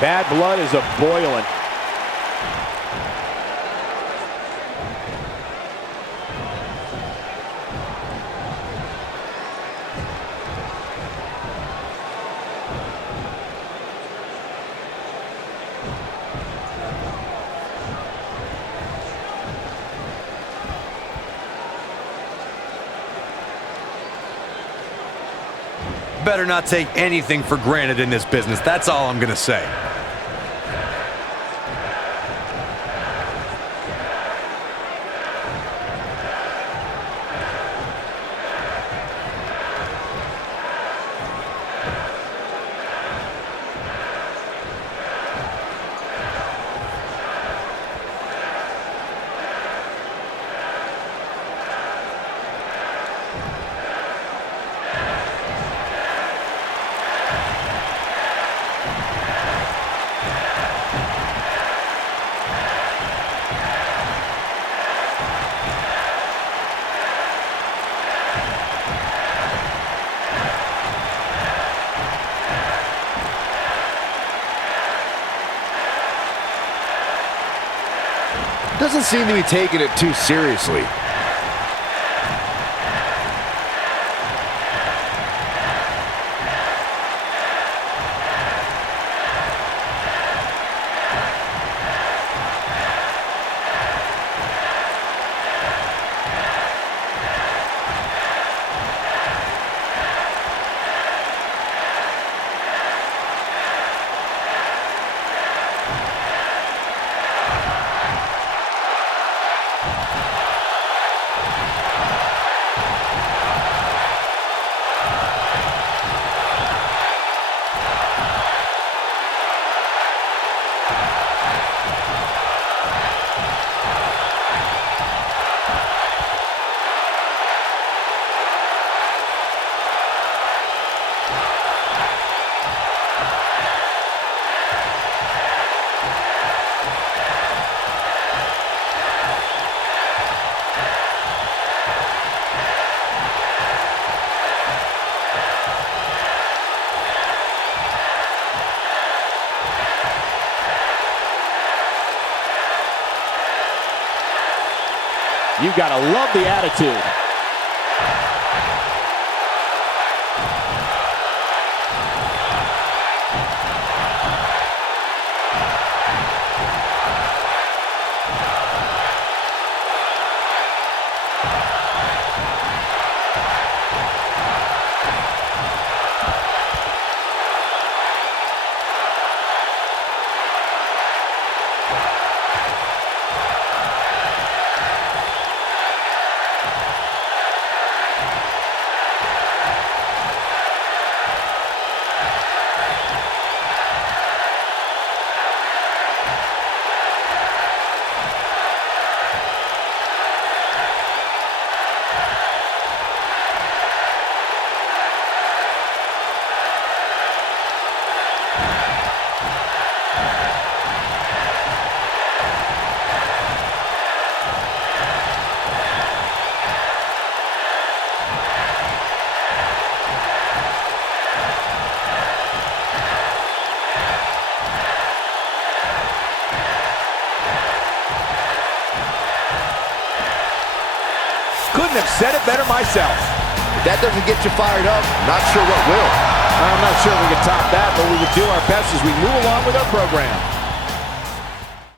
Bad blood is a-boiling. Better not take anything for granted in this business. That's all I'm going to say. Doesn't seem to be taking it too seriously. You gotta love the attitude. Couldn't have said it better myself. If that doesn't get you fired up, not sure what will. I'm not sure we can top that, but we will do our best as we move along with our program.